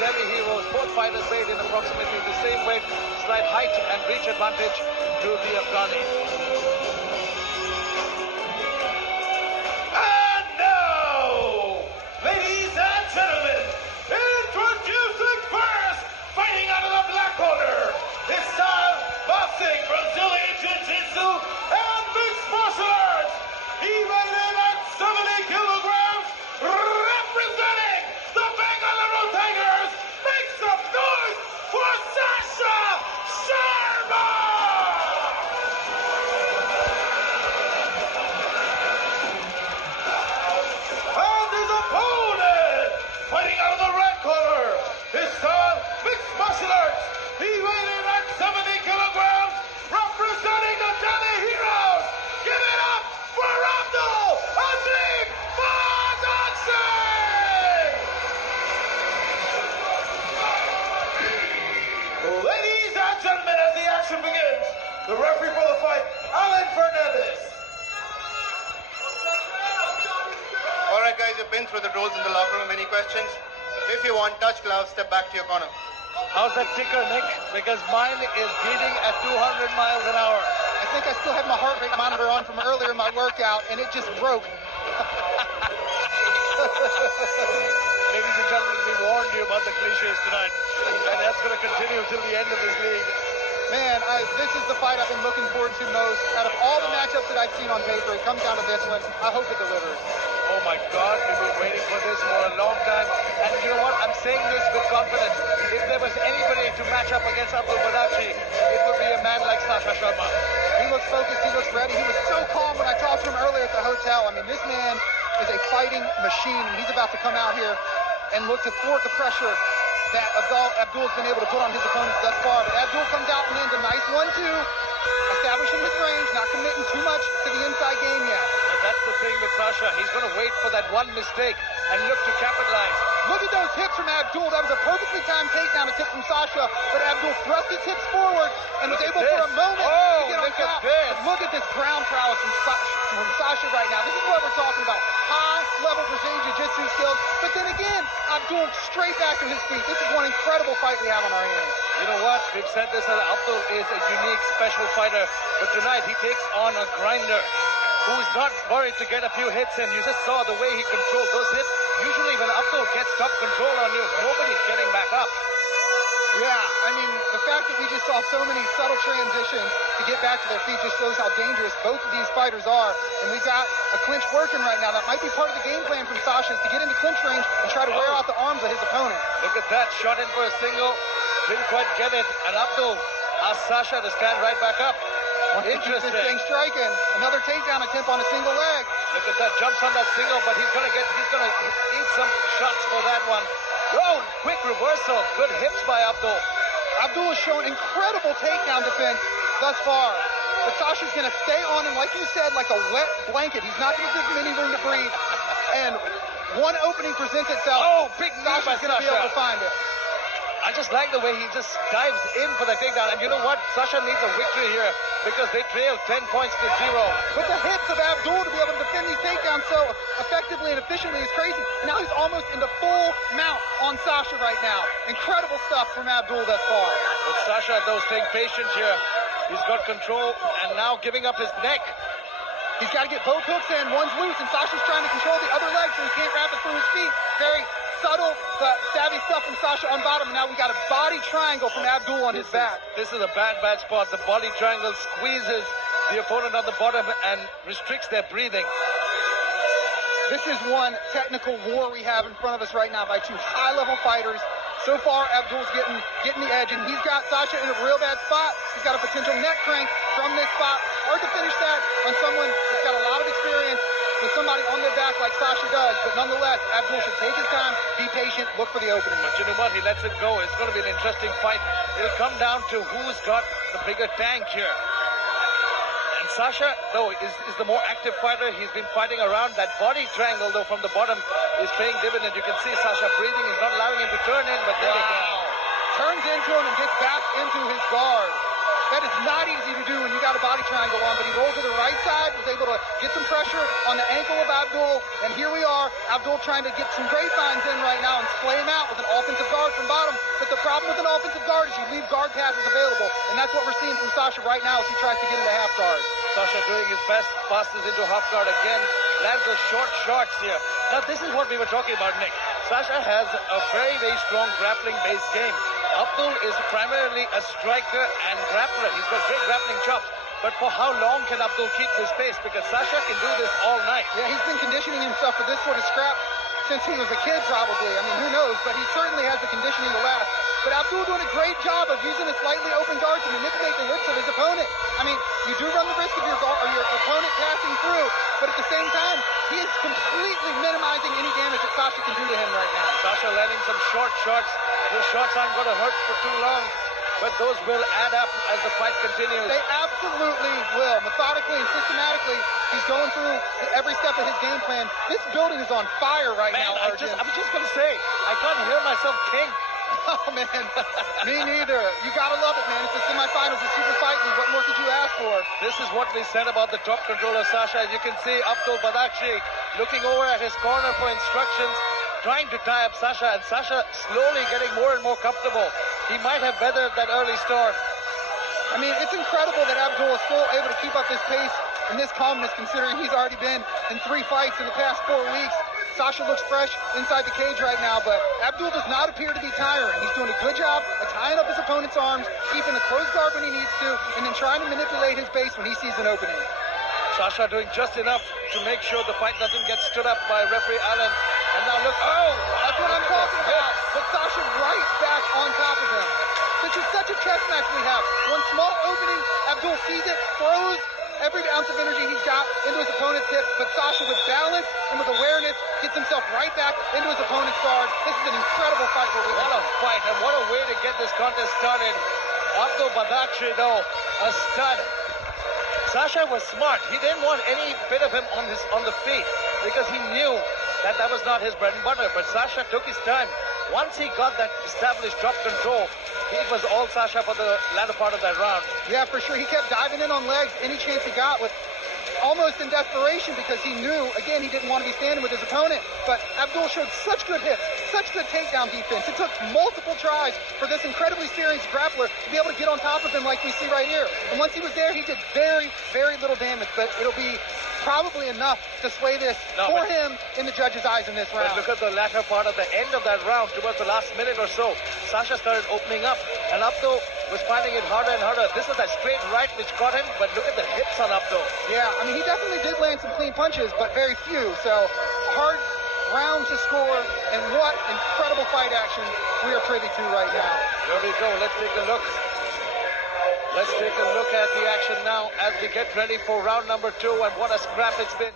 Delhi heroes. Both fighters weighed in approximately the same weight, slight height and reach advantage to the Afghani. And now, ladies and gentlemen, introducing first, fighting out of the black corner, his style, boxing, Brazilian Jiu-Jitsu, and mixed martial arts. He weighed in at 70 kilograms, representing the Bengaluru Tigers. Make some noise for Sasha Sharma! And his opponent, fighting out of the red corner, his style, mixed martial arts. He weighed in at 70 kilograms, representing the Delhi heroes. Give it up for Abdul'Azim Badkhshi! Ladies and gentlemen, as the action begins, the referee for the fight, Alan Fernandez. All right, guys, you've been through the rules in the locker room. Any questions? If you want, touch gloves, step back to your corner. How's that ticker, Nick? Because mine is beating at 200 miles an hour. I think I still have my heart rate monitor on from earlier in my workout, and it just broke. Ladies and gentlemen, we warned you about the cliches tonight, and that's going to continue till the end of this league. Man, this is the fight I've been looking forward to most. Out of all the matchups that I've seen on paper, it comes down to this one. I hope it delivers. Oh my God, we've been waiting for this for a long time. And you know what? I'm saying this with confidence. If there was anybody to match up against Badkhshi, it would be a man like Sasha Sharma. He looks focused, he looks ready. He was so calm when I talked to him earlier at the hotel. I mean, this man is a fighting machine, and he's about to come out here and look to thwart the pressure that Abdul's been able to put on his opponents thus far. But Abdul comes out and lands a nice 1-2, establishing his range, not committing too much to the inside game yet. Well, that's the thing with Sasha. He's going to wait for that one mistake and look to capitalize. Look at those hips from Abdul. That was a perfectly timed takedown attempt from Sasha, but Abdul thrust his hips forward and was able for a moment to get on top. Look at this ground prowess from Sasha right now. This is what we're talking about. High-level Brazilian Jiu-Jitsu skills. But then again, Abdul straight back to his feet. This is one incredible fight we have on our hands. You know what? We've said this, Abdul is a unique, special fighter. But tonight he takes on a grinder who's not worried to get a few hits in. You just saw the way he controlled those hits. Usually when Abdul gets tough control on you, nobody's getting back up. Yeah, I mean, the fact that we just saw so many subtle transitions to get back to their feet just shows how dangerous both of these fighters are. And we've got a clinch working right now. That might be part of the game plan from Sasha, is to get into clinch range and try to wear out the arms of his opponent. Look at that, shot in for a single, didn't quite get it, and Abdul asked Sasha to stand right back up. Interesting. This thing striking. Another takedown attempt on a single leg. Look at that, jumps on that single, but he's gonna eat some shots for that one. Oh, quick reversal. Good hips by Abdul. Abdul has shown incredible takedown defense thus far. But Sasha's going to stay on him, like you said, like a wet blanket. He's not going to give him any room to breathe. And one opening presents itself. Oh, big knee by Sasha's going to be able to find it. I just like the way he just dives in for the takedown. And you know what? Sasha needs a victory here because they trail 10 points to 0. But the hits of Abdul to be able to defend these takedowns so effectively and efficiently is crazy. Now he's almost into full mount on Sasha right now. Incredible stuff from Abdul thus far. But Sasha, though, staying patient here. He's got control and now giving up his neck. He's got to get both hooks in. One's loose, and Sasha's trying to control the other leg so he can't wrap it through his feet. Very subtle, savvy stuff from Sasha on bottom. And now we got a body triangle from Abdul on his back. This is a bad spot. The body triangle squeezes the opponent on the bottom and restricts their breathing. This is one technical war we have in front of us right now by two high-level fighters. So far, Abdul's getting the edge, and he's got Sasha in a real bad spot. He's got a potential neck crank from this spot. Hard to finish that on someone that's got a lot of experience with somebody on their back like Sasha does. But nonetheless, Abdul should take his time, be patient, look for the opening. But you know what? He lets it go. It's going to be an interesting fight. It'll come down to who's got the bigger tank here. And Sasha, though, is the more active fighter. He's been fighting around. That body triangle, though, from the bottom is paying dividend. You can see Sasha breathing. He's not allowing him to turn in, but there he goes. Turns into him and gets back into his guard. That is not easy to do when you got a body triangle on, but he rolled to the right side, was able to get some pressure on the ankle of Abdul, and here we are, Abdul trying to get some grapevines in right now and splay him out with an offensive guard from bottom. But the problem with an offensive guard is you leave guard passes available, and that's what we're seeing from Sasha right now as he tries to get into half guard. Sasha doing his best, passes into half guard again, lands those short shots here. Now this is what we were talking about, Nick. Sasha has a very, very strong grappling-based game. Abdul is primarily a striker and grappler. He's got great grappling chops. But for how long can Abdul keep this pace? Because Sasha can do this all night. Yeah, he's been conditioning himself for this sort of scrap since he was a kid, probably. I mean, who knows? But he certainly has the conditioning to last. But Abdul doing a great job of using a slightly open guard to manipulate the hips of his opponent. I mean, you do run the risk of your opponent passing through, but at the same time, he is completely minimizing any damage that Sasha can do to him right now. Sasha landing some short shots. Those shots aren't going to hurt for too long, but those will add up as the fight continues. They absolutely will. Methodically and systematically, he's going through every step of his game plan. This building is on fire right now, Arjun. I was just going to say, I can't hear myself think. Oh, man. Me neither. You got to love it, man. It's the semifinals of Super Fighting. What more could you ask for? This is what we said about the top controller, Sasha. As you can see, Badkhshi looking over at his corner for instructions, trying to tie up Sasha, and Sasha slowly getting more and more comfortable. He might have weathered that early start. I mean, it's incredible that Abdul is still able to keep up this pace and this calmness, considering he's already been in 3 fights in the past 4 weeks. Sasha looks fresh inside the cage right now, but Abdul does not appear to be tiring. He's doing a good job of tying up his opponent's arms, keeping a closed guard when he needs to, and then trying to manipulate his base when he sees an opening. Sasha doing just enough to make sure the fight doesn't get stood up by referee Allen. And now look, that's what I'm talking about. But Sasha right back on top of him. This is such a chess match we have. One small opening, Abdul sees it, throws every ounce of energy he's got into his opponent's hips, but Sasha with balance and with awareness gets himself right back into his opponent's guard. This is an incredible fight. What a fight, and what a way to get this contest started. Badkhshi, though, a stud. Sasha was smart. He didn't want any bit of him on the feet because he knew that was not his bread and butter. But Sasha took his time. Once he got that established drop control, it was all Sasha for the latter part of that round. Yeah, for sure. He kept diving in on legs any chance he got, with almost in desperation, because he knew, again, he didn't want to be standing with his opponent. But Abdul showed such good hits, such good takedown defense. It took multiple tries for this incredibly experienced grappler to be able to get on top of him like we see right here. And once he was there, he did very, very little damage. But it'll be probably enough to sway this for him in the judges' eyes in this round. But look at the latter part of the end of that round, towards the last minute or so. Sasha started opening up, and Abdul was finding it harder and harder. This is that straight right which got him, but look at the hips on Abdul. Yeah, I mean, he definitely did land some clean punches, but very few. So, hard round to score, and what incredible fight action we are privy to right now. There we go. Let's take a look. Let's take a look at the action now as we get ready for round number 2, and what a scrap it's been.